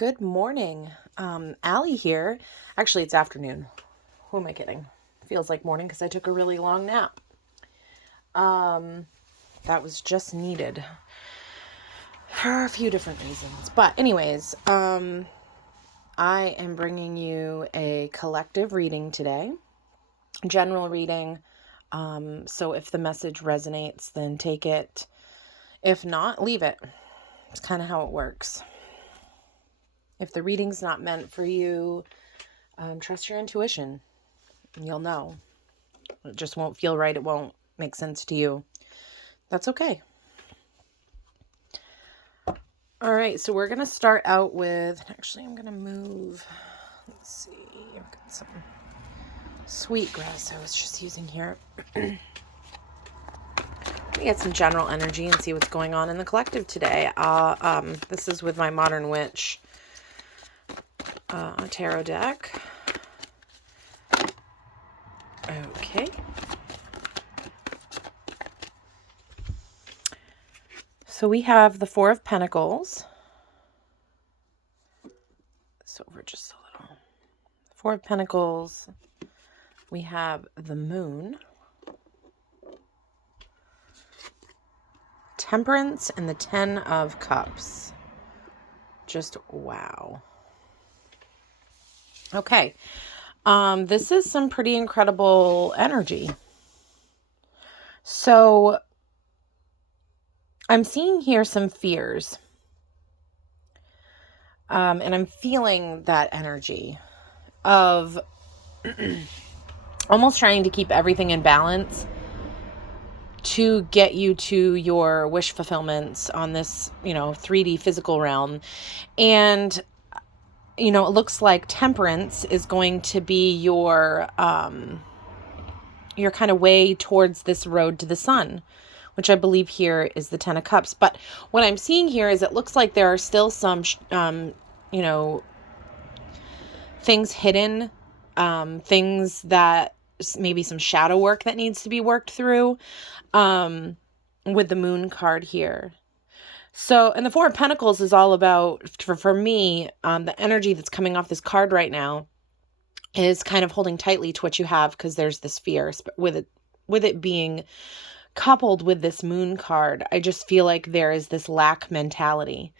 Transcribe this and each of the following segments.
Good morning. Allie here. Actually, it's afternoon. Who am I kidding? Feels like morning because I took a really long nap. That was just needed for a few different reasons. But anyways, I am bringing you a collective reading today. General reading. So if the message resonates, then take it. If not, leave it. It's kind of how it works. If the reading's not meant for you, trust your intuition. You'll know. It just won't feel right. It won't make sense to you. That's okay. All right, so we're going to start out with, actually, I'm going to move. Let's see. I've got some sweetgrass I was just using here. Let me get some general energy and see what's going on in the collective today. This is with my Modern Witch tarot deck. Okay. So we have the Four of Pentacles. So over just a little. Four of Pentacles. We have the Moon. Temperance and the Ten of Cups. Just wow. Okay. This is some pretty incredible energy. So I'm seeing here some fears. And I'm feeling that energy of almost trying to keep everything in balance to get you to your wish fulfillments on this, 3D physical realm. And, it looks like temperance is going to be your kind of way towards this road to the sun, which I believe here is the Ten of Cups. But what I'm seeing here is it looks like there are still some, things hidden, things that maybe some shadow work that needs to be worked through, with the Moon card here. So, and the Four of Pentacles is all about, for me, the energy that's coming off this card right now is kind of holding tightly to what you have, because there's this fear with it being coupled with this Moon card. I just feel like there is this lack mentality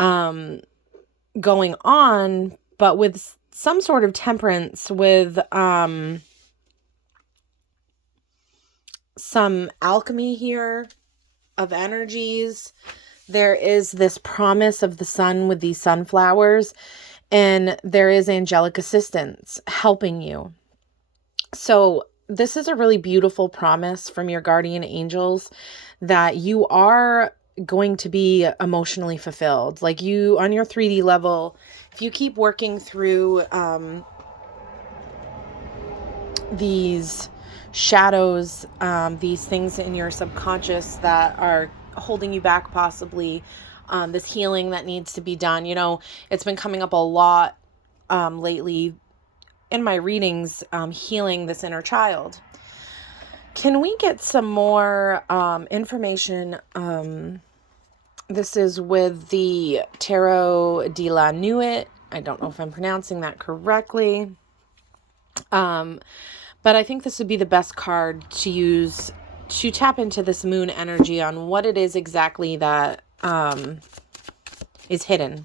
going on, but with some sort of temperance, with some alchemy here of energies. There is this promise of the sun with these sunflowers, and there is angelic assistance helping you. So this is a really beautiful promise from your guardian angels that you are going to be emotionally fulfilled. Like, you, on your 3D level, if you keep working through these shadows, these things in your subconscious that are holding you back, possibly, this healing that needs to be done. It's been coming up a lot lately in my readings, healing this inner child. Can we get some more information? This is with the Tarot de la Nuit. I don't know if I'm pronouncing that correctly. But I think this would be the best card to use to tap into this Moon energy on what it is exactly that is hidden,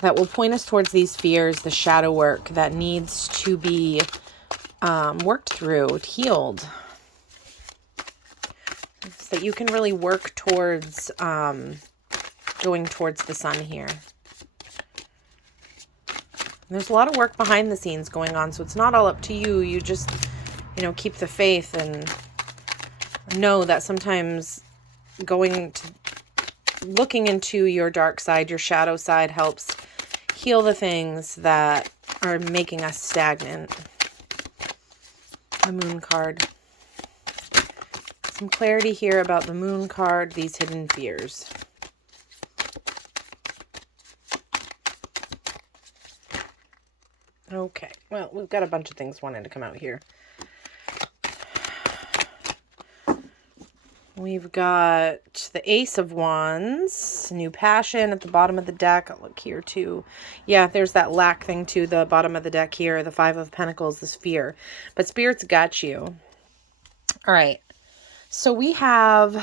that will point us towards these fears, the shadow work that needs to be worked through, healed, so that you can really work towards going towards the sun here. There's a lot of work behind the scenes going on, so it's not all up to you. You just, keep the faith and know that sometimes looking into your dark side, your shadow side, helps heal the things that are making us stagnant. The Moon card. Some clarity here about the Moon card, these hidden fears. Okay, well, we've got a bunch of things wanting to come out here. We've got the Ace of Wands, new passion at the bottom of the deck. I'll look here too. Yeah, there's that lack thing too, the bottom of the deck here, the Five of Pentacles, this fear. But Spirit's got you. All right. So we have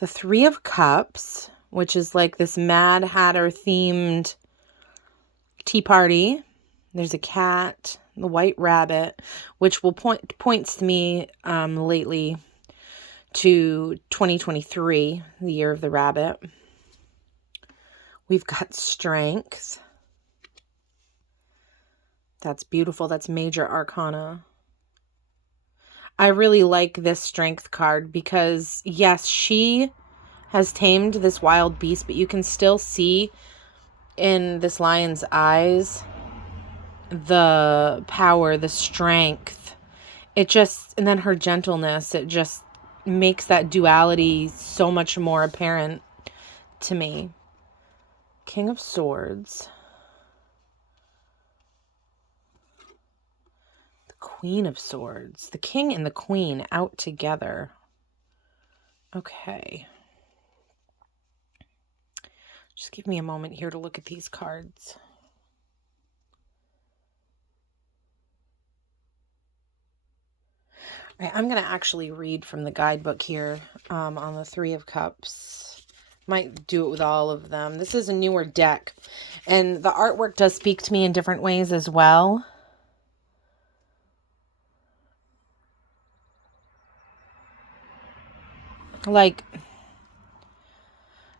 the Three of Cups, which is like this Mad Hatter themed tea party. There's a cat, the White Rabbit, which will points to me lately to 2023, the year of the rabbit. We've got Strength. That's beautiful. That's major arcana. I really like this Strength card because, yes, she has tamed this wild beast, but you can still see in this lion's eyes the power, the strength. It just, and then her gentleness, it just makes that duality so much more apparent to me. King of Swords. The Queen of Swords. The King and the Queen out together. Okay. Just give me a moment here to look at these cards. All right, I'm going to actually read from the guidebook here on the Three of Cups. Might do it with all of them. This is a newer deck, and the artwork does speak to me in different ways as well. Like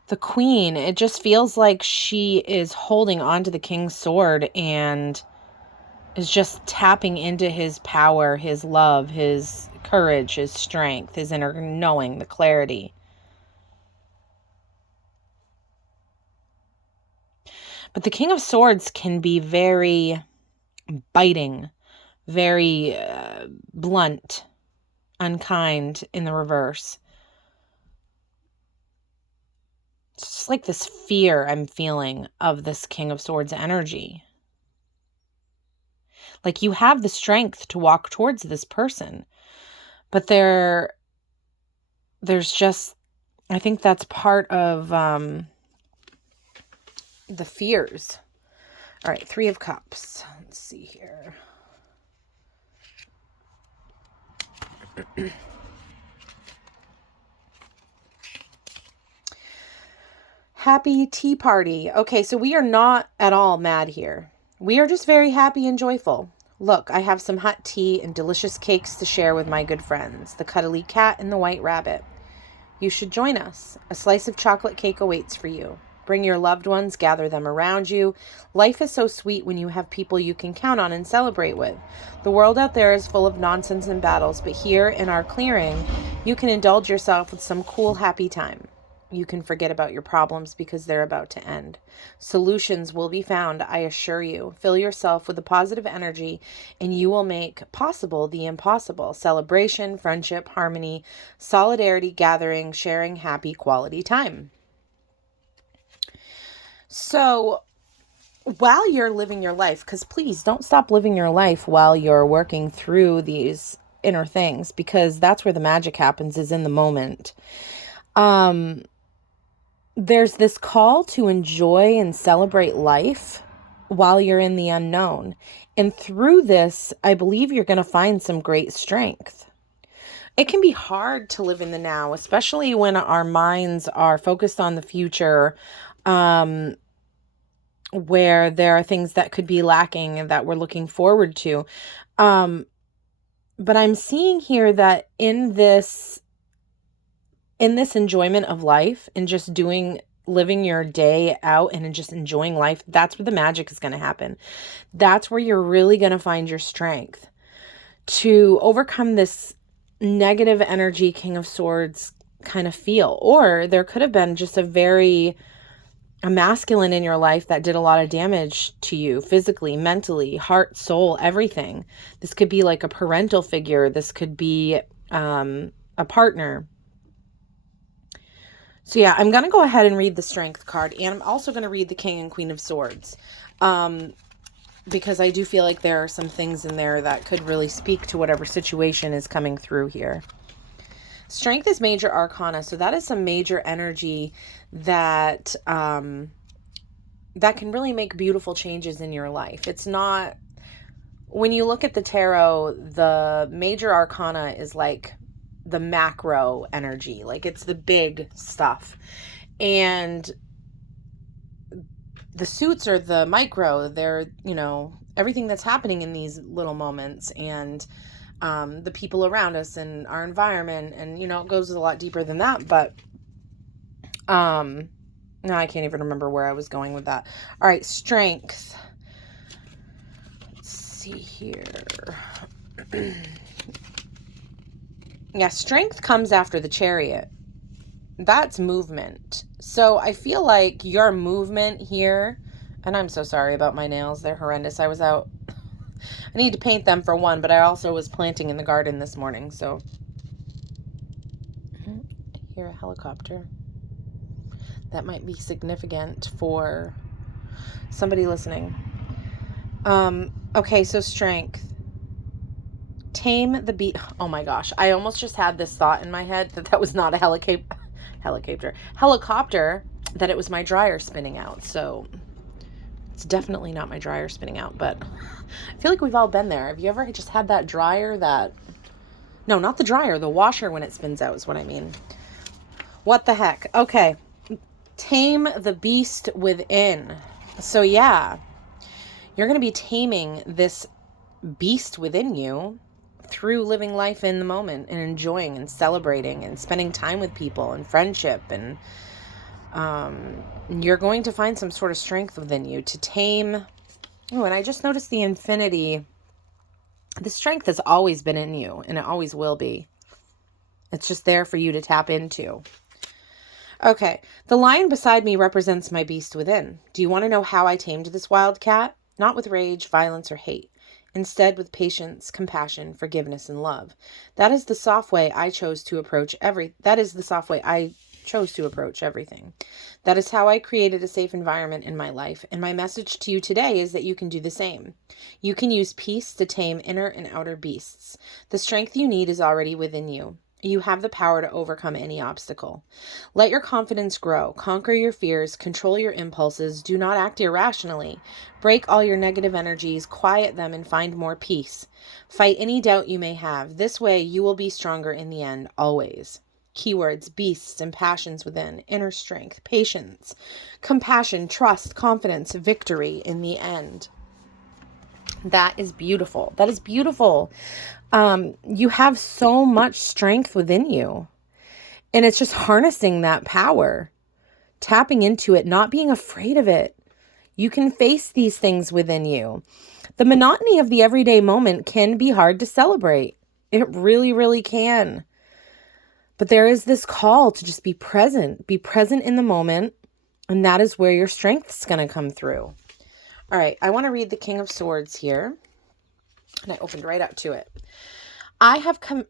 the Queen, it just feels like she is holding onto the King's sword and is just tapping into his power, his love, his courage, his strength, his inner knowing, the clarity. But the King of Swords can be very biting, very blunt, unkind in the reverse. It's just like this fear I'm feeling of this King of Swords energy. Like you have the strength to walk towards this person, but there's just, I think that's part of the fears. All right, Three of Cups. Let's see here. Happy tea party. Okay, so we are not at all mad here. We are just very happy and joyful. Look, I have some hot tea and delicious cakes to share with my good friends, the cuddly cat and the White Rabbit. You should join us. A slice of chocolate cake awaits for you. Bring your loved ones, gather them around you. Life is so sweet when you have people you can count on and celebrate with. The world out there is full of nonsense and battles, but here in our clearing, you can indulge yourself with some cool, happy time. You can forget about your problems because they're about to end. Solutions will be found, I assure you. Fill yourself with a positive energy and you will make possible the impossible. Celebration, friendship, harmony, solidarity, gathering, sharing, happy quality time. So while you're living your life, because please don't stop living your life while you're working through these inner things, because that's where the magic happens, is in the moment. There's this call to enjoy and celebrate life while you're in the unknown. And through this, I believe you're going to find some great strength. It can be hard to live in the now, especially when our minds are focused on the future, where there are things that could be lacking and that we're looking forward to. But I'm seeing here that in this enjoyment of life and just living your day out and just enjoying life, that's where the magic is going to happen. That's where you're really going to find your strength to overcome this negative energy King of Swords kind of feel. Or there could have been just a masculine in your life that did a lot of damage to you physically, mentally, heart, soul, everything. This could be like a parental figure. This could be a partner. So yeah, I'm going to go ahead and read the Strength card, and I'm also going to read the King and Queen of Swords, because I do feel like there are some things in there that could really speak to whatever situation is coming through here. Strength is major arcana. So that is some major energy that, that can really make beautiful changes in your life. It's not, when you look at the tarot, the major arcana is like the macro energy, like it's the big stuff. And the suits are the micro. They're, everything that's happening in these little moments, and the people around us and our environment. And, it goes a lot deeper than that. But no, I can't even remember where I was going with that. All right, strength. Let's see here. Yeah, strength comes after the Chariot. That's movement. So I feel like your movement here, and I'm so sorry about my nails. They're horrendous. I was out. I need to paint them for one, but I also was planting in the garden this morning. So I hear a helicopter. That might be significant for somebody listening. Okay, so strength. Tame the beast. Oh my gosh. I almost just had this thought in my head that was not a helicopter, that it was my dryer spinning out. So it's definitely not my dryer spinning out, but I feel like we've all been there. Have you ever just had that dryer no, not the dryer, the washer when it spins out is what I mean. What the heck? Okay. Tame the beast within. So yeah, you're going to be taming this beast within you through living life in the moment and enjoying and celebrating and spending time with people and friendship. And you're going to find some sort of strength within you to tame. Oh, and I just noticed the infinity. The strength has always been in you, and it always will be. It's just there for you to tap into. Okay, the lion beside me represents my beast within. Do you want to know how I tamed this wild cat? Not with rage, violence, or hate. Instead, with patience, compassion, forgiveness, and love. That is the soft way I chose to approach everything. That is how I created a safe environment in my life, and my message to you today is that you can do the same. You can use peace to tame inner and outer beasts. The strength you need is already within you. You have the power to overcome any obstacle. Let your confidence grow. Conquer your fears. Control your impulses. Do not act irrationally. Break all your negative energies. Quiet them and find more peace. Fight any doubt you may have. This way, you will be stronger in the end, always. Keywords: beasts and passions within, inner strength, patience, compassion, trust, confidence, victory in the end. That is beautiful. That is beautiful. You have so much strength within you, and it's just harnessing that power, tapping into it, not being afraid of it. You can face these things within you. The monotony of the everyday moment can be hard to celebrate. It really, really can. But there is this call to just be present in the moment. And that is where your strength is going to come through. All right. I want to read the King of Swords here. And I opened right up to it.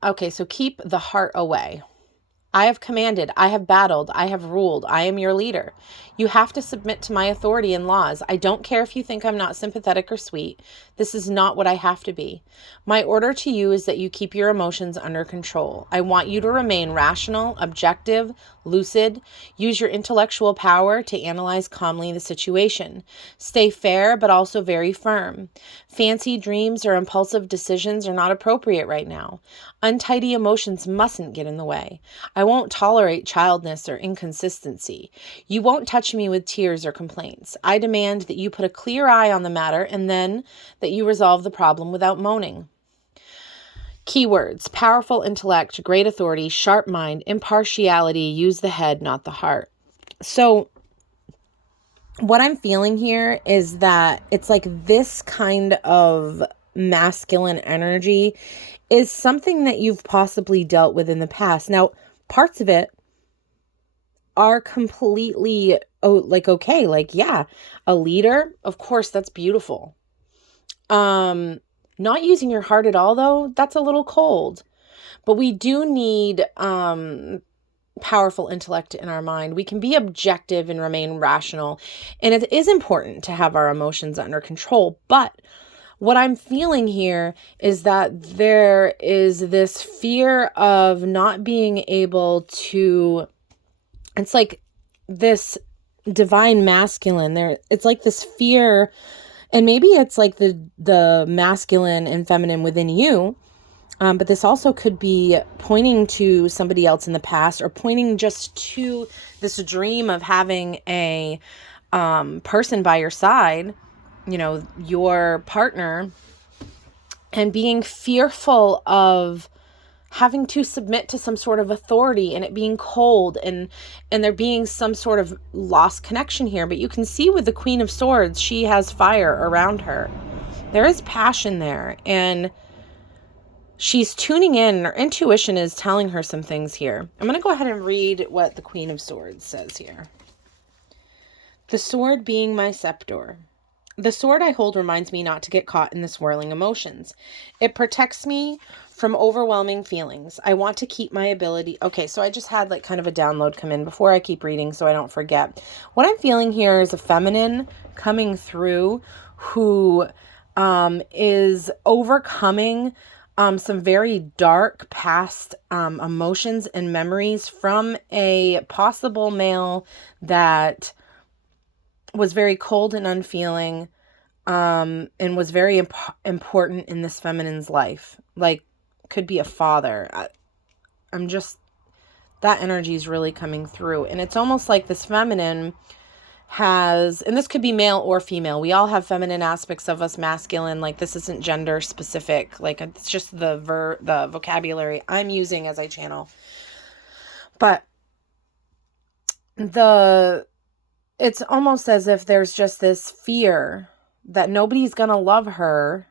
Okay, so keep the heart away. I have commanded, I have battled, I have ruled, I am your leader. You have to submit to my authority and laws. I don't care if you think I'm not sympathetic or sweet. This is not what I have to be. My order to you is that you keep your emotions under control. I want you to remain rational, objective, lucid. Use your intellectual power to analyze calmly the situation. Stay fair, but also very firm. Fancy dreams or impulsive decisions are not appropriate right now. Untidy emotions mustn't get in the way. I won't tolerate childness or inconsistency. You won't touch me with tears or complaints. I demand that you put a clear eye on the matter and then that you resolve the problem without moaning. Keywords: powerful intellect, great authority, sharp mind, impartiality. Use the head, not the heart. So what I'm feeling here is that it's like this kind of masculine energy is something that you've possibly dealt with in the past. Now, parts of it are completely okay. Like, yeah, a leader, of course, that's beautiful. Not using your heart at all, though, that's a little cold. But we do need powerful intellect in our mind. We can be objective and remain rational. And it is important to have our emotions under control. But what I'm feeling here is that there is this fear of not being able to, it's like this divine masculine there. It's like this fear, and maybe it's like the masculine and feminine within you. But this also could be pointing to somebody else in the past, or pointing just to this dream of having a person by your side, your partner, and being fearful of having to submit to some sort of authority and it being cold, and there being some sort of lost connection here. But you can see with the Queen of Swords, she has fire around her. There is passion there, and she's tuning in. Her intuition is telling her some things here. I'm going to go ahead and read what the Queen of Swords says here. The sword being my scepter. The sword I hold reminds me not to get caught in the swirling emotions. It protects me from overwhelming feelings. I want to keep my ability. Okay, so I just had like kind of a download come in before I keep reading so I don't forget. What I'm feeling here is a feminine coming through who is overcoming some very dark past emotions and memories from a possible male that was very cold and unfeeling, and was very important in this feminine's life. Like, could be a father. I'm just, that energy is really coming through. And it's almost like this feminine has, and this could be male or female. We all have feminine aspects of us, masculine. Like, this isn't gender specific. Like, it's just the vocabulary I'm using as I channel. But it's almost as if there's just this fear that nobody's going to love her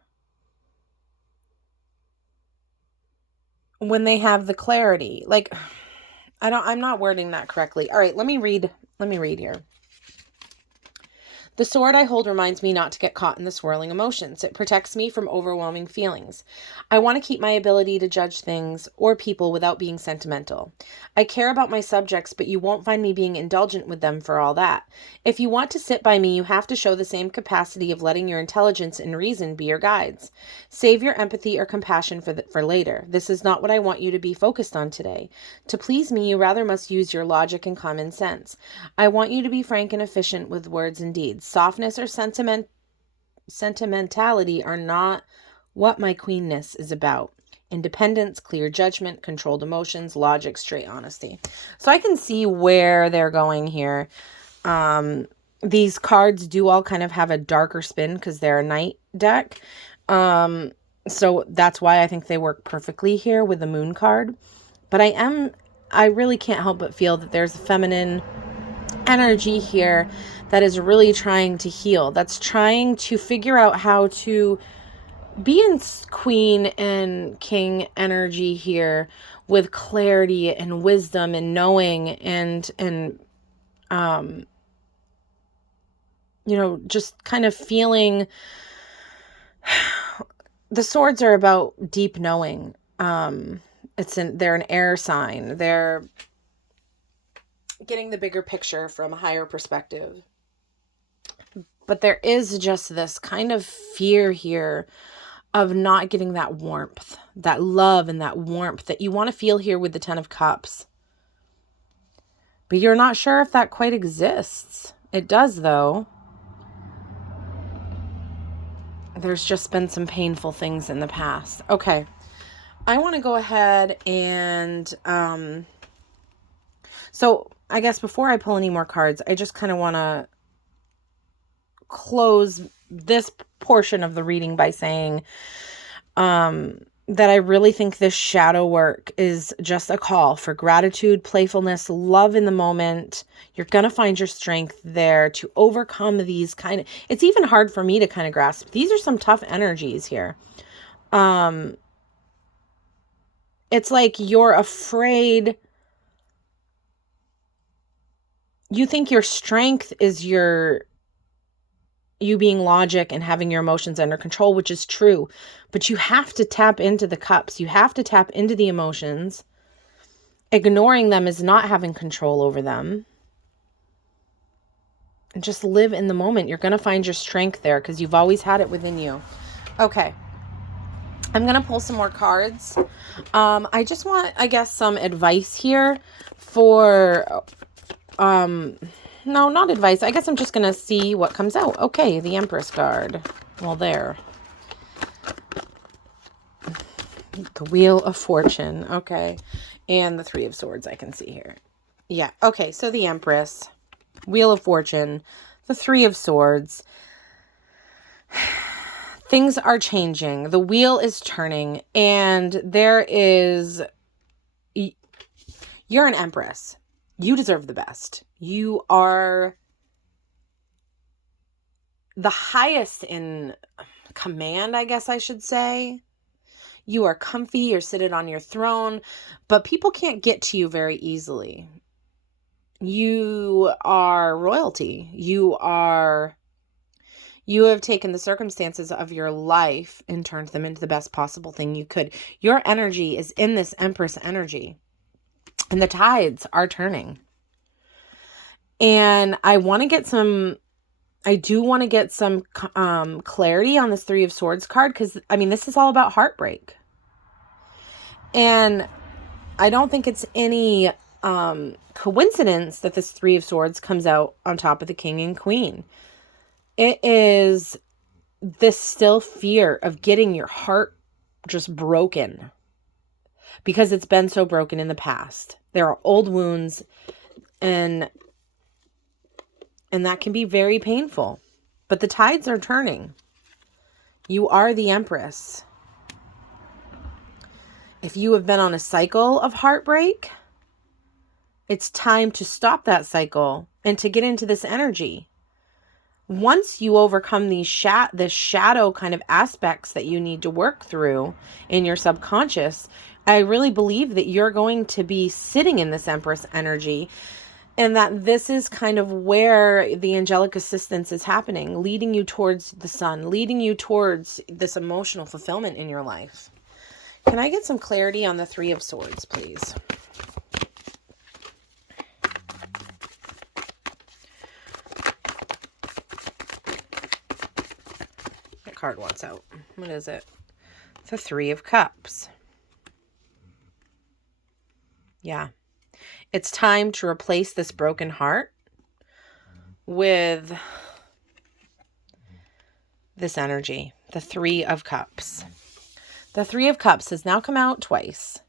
when they have the clarity. Like, I'm not wording that correctly. All right, let me read here. The sword I hold reminds me not to get caught in the swirling emotions. It protects me from overwhelming feelings. I want to keep my ability to judge things or people without being sentimental. I care about my subjects, but you won't find me being indulgent with them for all that. If you want to sit by me, you have to show the same capacity of letting your intelligence and reason be your guides. Save your empathy or compassion for later. This is not what I want you to be focused on today. To please me, you rather must use your logic and common sense. I want you to be frank and efficient with words and deeds. Softness or sentimentality are not what my queenness is about. Independence, clear judgment, controlled emotions, logic, straight honesty. So I can see where they're going here. These cards do all kind of have a darker spin because they're a night deck. So that's why I think they work perfectly here with the moon card. But I really can't help but feel that there's a feminine energy here that is really trying to heal, that's trying to figure out how to be in queen and king energy here with clarity and wisdom and knowing and just kind of feeling. The swords are about deep knowing. They're an air sign. They're getting the bigger picture from a higher perspective. But there is just this kind of fear here of not getting that warmth, that love and that warmth that you want to feel here with the Ten of Cups. But you're not sure if that quite exists. It does, though. There's just been some painful things in the past. Okay. I want to go ahead and, so I guess before I pull any more cards, I just kind of want to close this portion of the reading by saying that I really think this shadow work is just a call for gratitude, playfulness, love in the moment. You're going to find your strength there to overcome these it's even hard for me to kind of grasp. These are some tough energies here. It's like you're afraid. You think your strength is you being logic and having your emotions under control, which is true. But you have to tap into the cups. You have to tap into the emotions. Ignoring them is not having control over them. And just live in the moment. You're going to find your strength there because you've always had it within you. Okay. I'm going to pull some more cards. I just want, I guess, some advice here for, no, not advice. I guess I'm just going to see what comes out. Okay, the Empress card. Well, there. The Wheel of Fortune. Okay. And the Three of Swords I can see here. Yeah. Okay, so the Empress, Wheel of Fortune, the Three of Swords. Things are changing. The wheel is turning, and you're an empress. You deserve the best. You are the highest in command, I guess I should say. You are comfy, you're seated on your throne, but people can't get to you very easily. You are royalty. You have taken the circumstances of your life and turned them into the best possible thing you could. Your energy is in this Empress energy, and the tides are turning. And I do want to get some clarity on this Three of Swords card, because, I mean, this is all about heartbreak. And I don't think it's any coincidence that this Three of Swords comes out on top of the King and Queen. It is this still fear of getting your heart just broken, because it's been so broken in the past. There are old wounds, and that can be very painful. But the tides are turning. You are the Empress. If you have been on a cycle of heartbreak, it's time to stop that cycle and to get into this energy. Once you overcome these shadow kind of aspects that you need to work through in your subconscious, I really believe that you're going to be sitting in this Empress energy, and that this is kind of where the angelic assistance is happening, leading you towards the sun, leading you towards this emotional fulfillment in your life. Can I get some clarity on the Three of Swords, please? What card wants out? What is it? The Three of Cups. Yeah. It's time to replace this broken heart with this energy, the Three of Cups. The Three of Cups has now come out twice,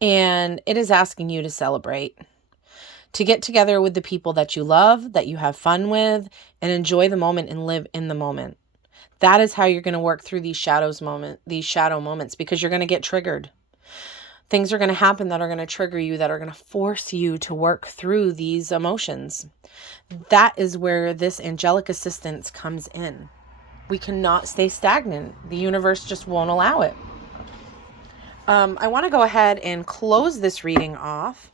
and it is asking you to celebrate, to get together with the people that you love, that you have fun with, and enjoy the moment and live in the moment. That is how you're going to work through these shadow moments, because you're going to get triggered. Things are going to happen that are going to trigger you, that are going to force you to work through these emotions. That is where this angelic assistance comes in. We cannot stay stagnant. The universe just won't allow it. I want to go ahead and close this reading off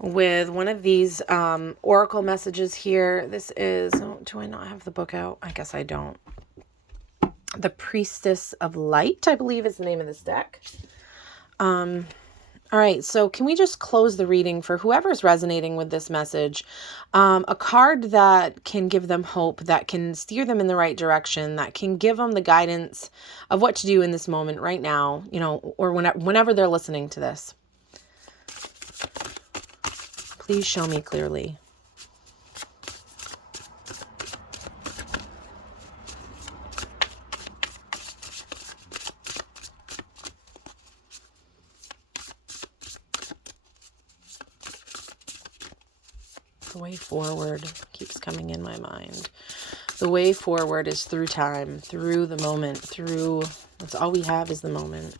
with one of these oracle messages here. This is, do I not have the book out? I guess I don't. The Priestess of Light, I believe, is the name of this deck. All right, so can we just close the reading for whoever's resonating with this message? A card that can give them hope, that can steer them in the right direction, that can give them the guidance of what to do in this moment right now, or whenever they're listening to this. Please show me clearly. The way forward keeps coming in my mind. The way forward is through time, through the moment, that's all we have is the moment.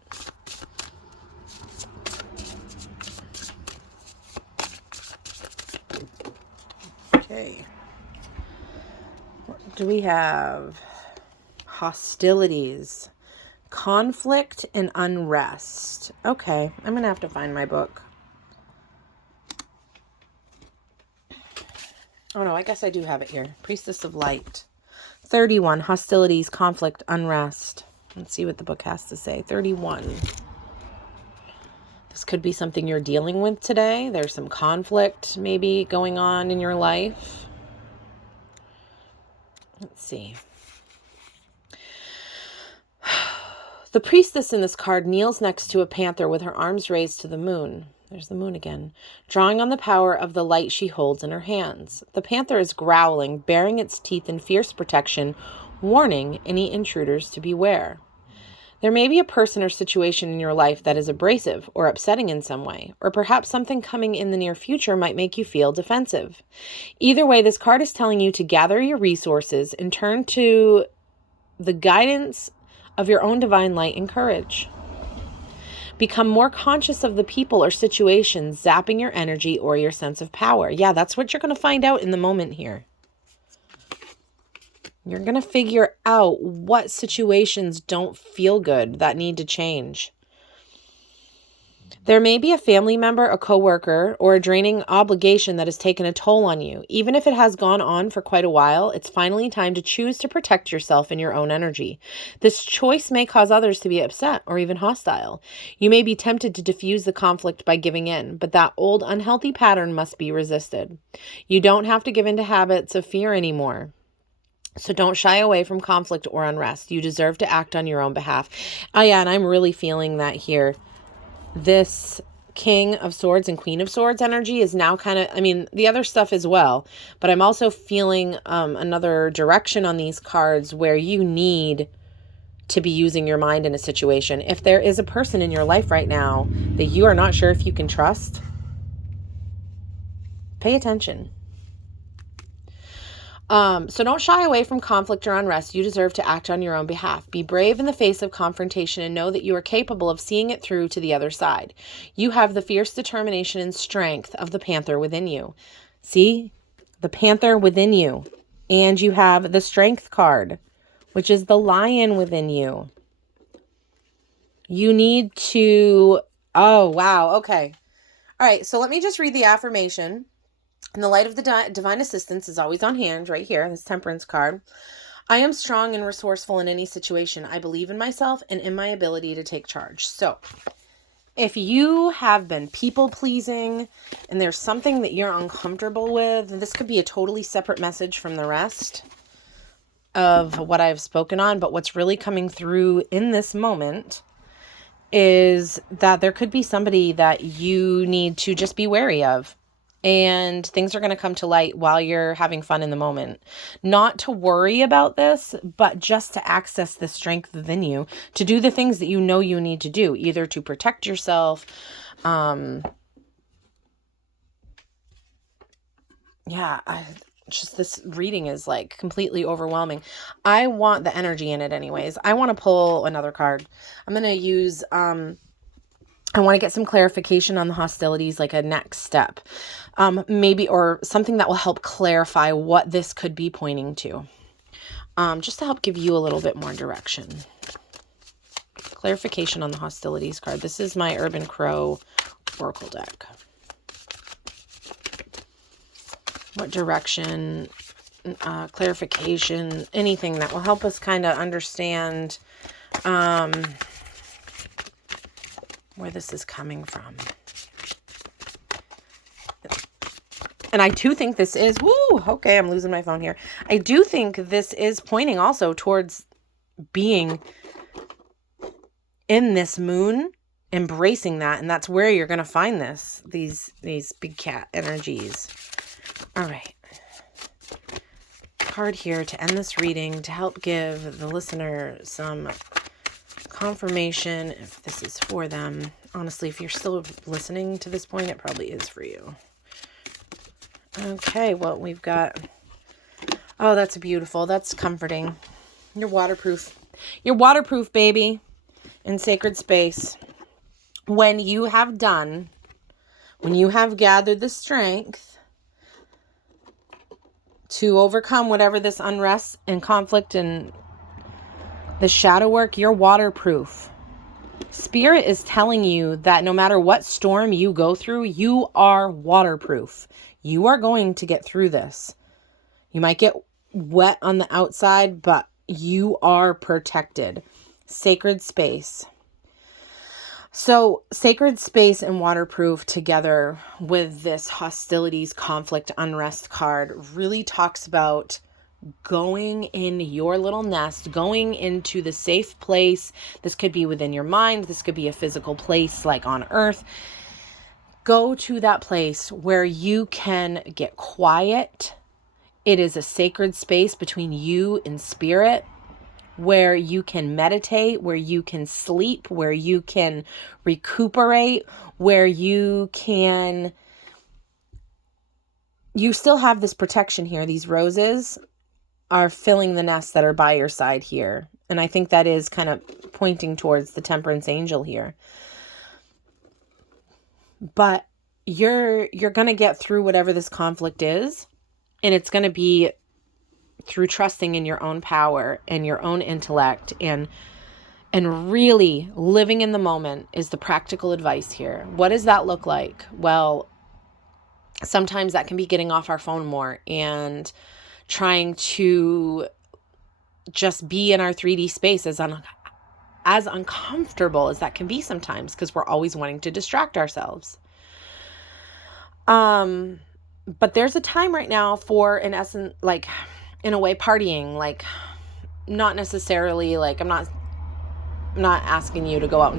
Okay. What do we have? Hostilities, conflict, and unrest. Okay, I'm going to have to find my book. Oh no, I guess I do have it here. Priestess of Light. 31, hostilities, conflict, unrest. Let's see what the book has to say. 31. This could be something you're dealing with today. There's some conflict maybe going on in your life. Let's see. The priestess in this card kneels next to a panther with her arms raised to the moon. There's the moon again, drawing on the power of the light she holds in her hands. The panther is growling, baring its teeth in fierce protection, warning any intruders to beware. There may be a person or situation in your life that is abrasive or upsetting in some way, or perhaps something coming in the near future might make you feel defensive. Either way, this card is telling you to gather your resources and turn to the guidance of your own divine light and courage. Become more conscious of the people or situations zapping your energy or your sense of power. Yeah, that's what you're going to find out in the moment here. You're going to figure out what situations don't feel good that need to change. There may be a family member, a coworker, or a draining obligation that has taken a toll on you. Even if it has gone on for quite a while, it's finally time to choose to protect yourself and your own energy. This choice may cause others to be upset or even hostile. You may be tempted to diffuse the conflict by giving in, but that old unhealthy pattern must be resisted. You don't have to give in to habits of fear anymore. So don't shy away from conflict or unrest. You deserve to act on your own behalf. Oh yeah, and I'm really feeling that here. This King of Swords and Queen of Swords energy is now kind of, I mean, the other stuff as well, but I'm also feeling another direction on these cards where you need to be using your mind in a situation. If there is a person in your life right now that you are not sure if you can trust, pay attention. So don't shy away from conflict or unrest. You deserve to act on your own behalf. Be brave in the face of confrontation and know that you are capable of seeing it through to the other side. You have the fierce determination and strength of the panther within you. See? The panther within you. And you have the strength card, which is the lion within you. You need to... Oh, wow. Okay. All right. So let me just read the affirmation. And the light of the divine assistance is always on hand right here, this temperance card. I am strong and resourceful in any situation. I believe in myself and in my ability to take charge. So if you have been people pleasing and there's something that you're uncomfortable with, this could be a totally separate message from the rest of what I've spoken on. But what's really coming through in this moment is that there could be somebody that you need to just be wary of. And things are going to come to light while you're having fun in the moment. Not to worry about this, but just to access the strength within you to do the things that you know you need to do, either to protect yourself. Just this reading is like completely overwhelming. I want the energy in it anyways. I want to pull another card. I'm going to use... I want to get some clarification on the hostilities, like a next step, maybe, or something that will help clarify what this could be pointing to, just to help give you a little bit more direction. Clarification on the hostilities card. This is my Urban Crow Oracle deck. What direction, clarification, anything that will help us kind of understand where this is coming from. And I do think this is, okay, I'm losing my phone here. I do think this is pointing also towards being in this moon, embracing that. And that's where you're going to find these big cat energies. All right. Card here to end this reading to help give the listener some confirmation if this is for them. Honestly, if you're still listening to this point, it probably is for you. Okay, well, we've got... Oh, that's beautiful. That's comforting. You're waterproof. You're waterproof, baby. In sacred space. When you have gathered the strength to overcome whatever this unrest and conflict and the shadow work, you're waterproof. Spirit is telling you that no matter what storm you go through, you are waterproof. You are going to get through this. You might get wet on the outside, but you are protected. Sacred space. So sacred space and waterproof together with this hostilities, conflict, unrest card really talks about going in your little nest, going into the safe place. This could be within your mind. This could be a physical place like on earth. Go to that place where you can get quiet. It is a sacred space between you and spirit, where you can meditate, where you can sleep, where you can recuperate, where you still have this protection here. These roses are filling the nests that are by your side here. And I think that is kind of pointing towards the temperance angel here. But you're going to get through whatever this conflict is, and it's going to be through trusting in your own power and your own intellect, and really living in the moment is the practical advice here. What does that look like? Well, sometimes that can be getting off our phone more and trying to just be in our 3D space, as uncomfortable as that can be sometimes, because we're always wanting to distract ourselves. But there's a time right now for, in essence, like, in a way, partying. Like, not necessarily, like, I'm not asking you to go out and